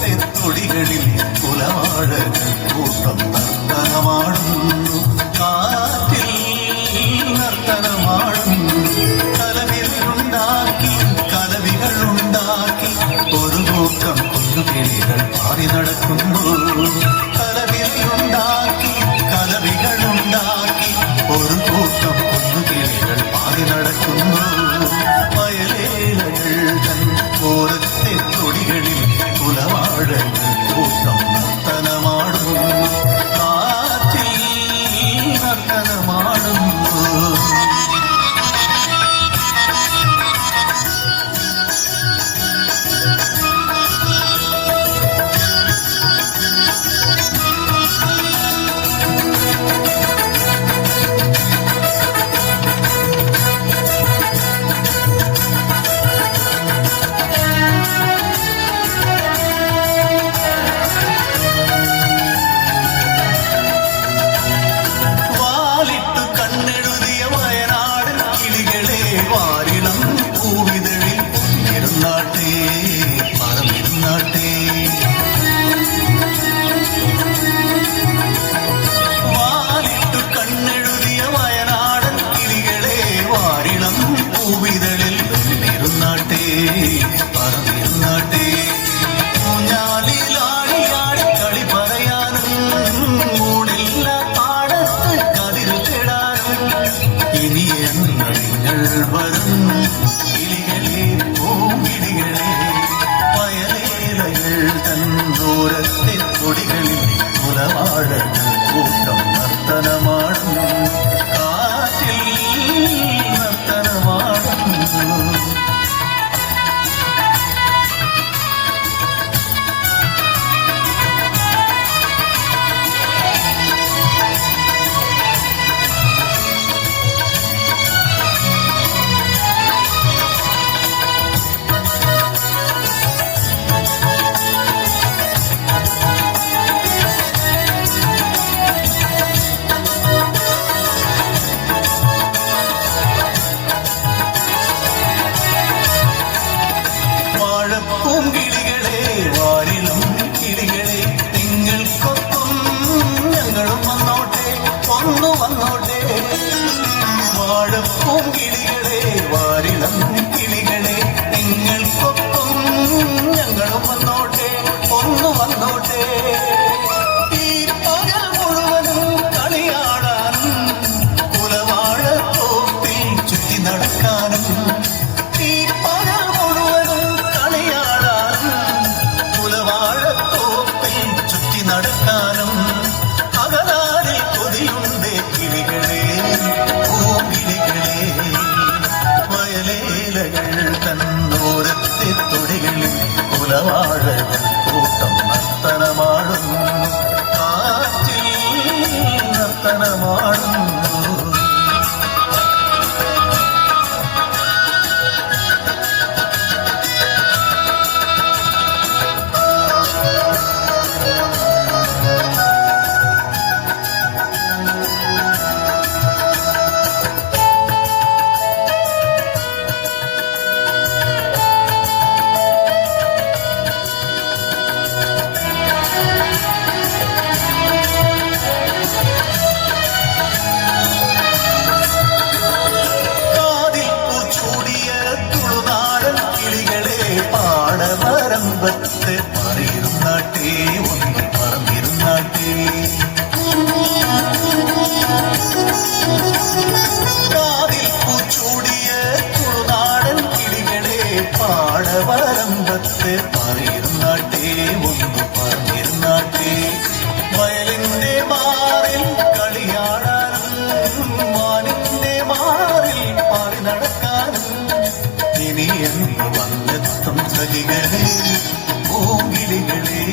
തെത്തൊടികളിൽ കുലവാഴകൾ കൂട്ടം നർത്തനമാടുന്നു. കാറ്റിൽ നർത്തനമാടുന്നു. കലവികളുണ്ടാക്കി കലവികളുണ്ടാക്കി ഒരു കൂട്ടം കുഞ്ഞുകിളികൾ പാടി നടക്കുന്നു. കലവികളുണ്ടാക്കി കലവികളുണ്ടാക്കി ഒരു കൂട്ടം കുഞ്ഞുകിളികൾ പാടി നടക്കുന്നു. വയലേലകൾ തൻ ഓരത്തെ തൊടികളിൽ കുലവാഴകൾ കൂട്ടം നർത്തനമാടുന്നു. കാറ്റിൽ നർത്തനമാടുന്നു. ദൂരത്തെ കൊടികളിൽ കുലവാഴകൾ കൂട്ടം നർത്തനമാടുന്നു. കാറ്റിൽ നർത്തനമാടുന്നു. പൂങ്കിളികളെ വാരിലും കിളികളെ നിങ്ങൾക്കൊപ്പം ഞങ്ങളും വന്നോട്ടെ ഒന്നു വന്നോട്ടെ. വാഴപ്പൂങ്കിളികളെ വാരിളം കിളികളെ നിങ്ങൾക്കൊപ്പം ഞങ്ങളും വന്നോട്ടെ ഒന്നു വന്നോട്ടെ. ഈ പകൽ മുഴുവനും കളിയാടാനും കുലവാഴത്തോപ്പിൽ ചുറ്റി നടക്കാനും നടക്കാനും അകലാരിൽ കൊതിയുണ്ടേ കിളികളെ പൂങ്കിളികളെ. വയലേലകൾ തന്നോരത്തെ തൊടികളിൽ കുലവാഴകൾ കൂട്ടം നർത്തനമാടുന്നു. കാറ്റിൽ നർത്തനമാടുന്നു. പാടവരമ്പത്ത് പറയിരുന്നാട്ടേ ഒന്ന് പറന്നിരുന്നാട്ടേ. കാതിൽ പൂച്ചൂടിയ തുളുനാടൻ കിളികളെ പാടവരമ്പത്ത് പറയിരുന്നാട്ടേ ഒന്ന് പറന്നിരുന്നാട്ടേ. വയലിന്റെ മാറിൽ കളിയാടാനും മാനിന്റെ മാറിൽ പാറി നടക്കാനും ഇനി എന്ന് വന്നെത്തും സഖികളെ പൂങ്കിളികളെ.